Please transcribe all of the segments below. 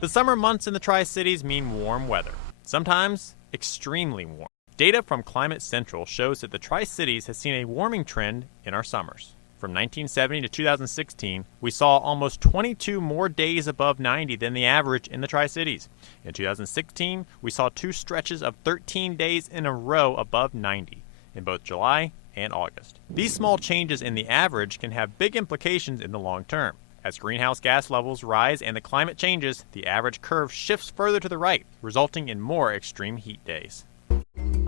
The summer months in the Tri-Cities mean warm weather, sometimes extremely warm. Data from Climate Central shows that the Tri-Cities has seen a warming trend in our summers. From 1970 to 2016, we saw almost 22 more days above 90 than the average in the Tri-Cities. In 2016, we saw 2 stretches of 13 days in a row above 90 in both July and August. These small changes in the average can have big implications in the long term. As greenhouse gas levels rise and the climate changes, the average curve shifts further to the right, resulting in more extreme heat days.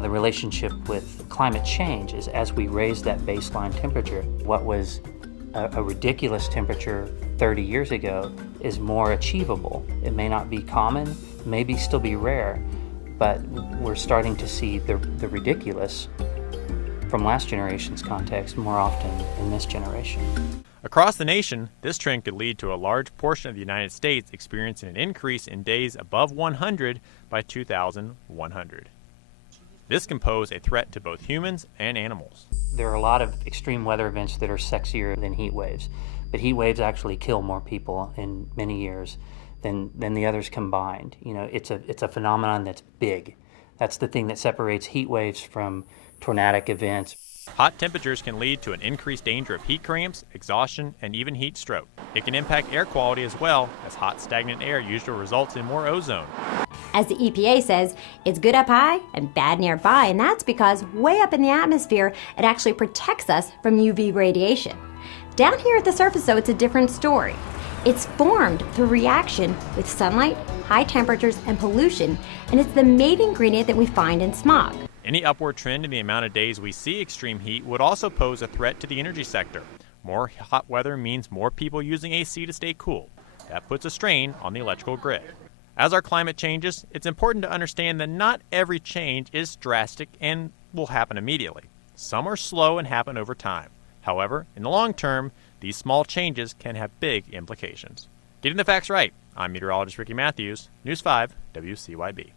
The relationship with climate change is as we raise that baseline temperature, what was a ridiculous temperature 30 years ago is more achievable. It may not be common, maybe still be rare, but we're starting to see the ridiculous from last generation's context more often in this generation. Across the nation, this trend could lead to a large portion of the United States experiencing an increase in days above 100 by 2100. This can pose a threat to both humans and animals. There are a lot of extreme weather events that are sexier than heat waves, but heat waves actually kill more people in many years than the others combined. You know, it's a phenomenon that's big. That's the thing that separates heat waves from tornadic events. Hot temperatures can lead to an increased danger of heat cramps, exhaustion, and even heat stroke. It can impact air quality as well, as hot, stagnant air usually results in more ozone. As the EPA says, it's good up high and bad nearby, and that's because way up in the atmosphere, it actually protects us from UV radiation. Down here at the surface, though, it's a different story. It's formed through reaction with sunlight, high temperatures, and pollution, and it's the main ingredient that we find in smog. Any upward trend in the amount of days we see extreme heat would also pose a threat to the energy sector. More hot weather means more people using AC to stay cool. That puts a strain on the electrical grid. As our climate changes, it's important to understand that not every change is drastic and will happen immediately. Some are slow and happen over time. However, in the long term, these small changes can have big implications. Getting the facts right. I'm meteorologist Ricky Matthews, News 5 WCYB.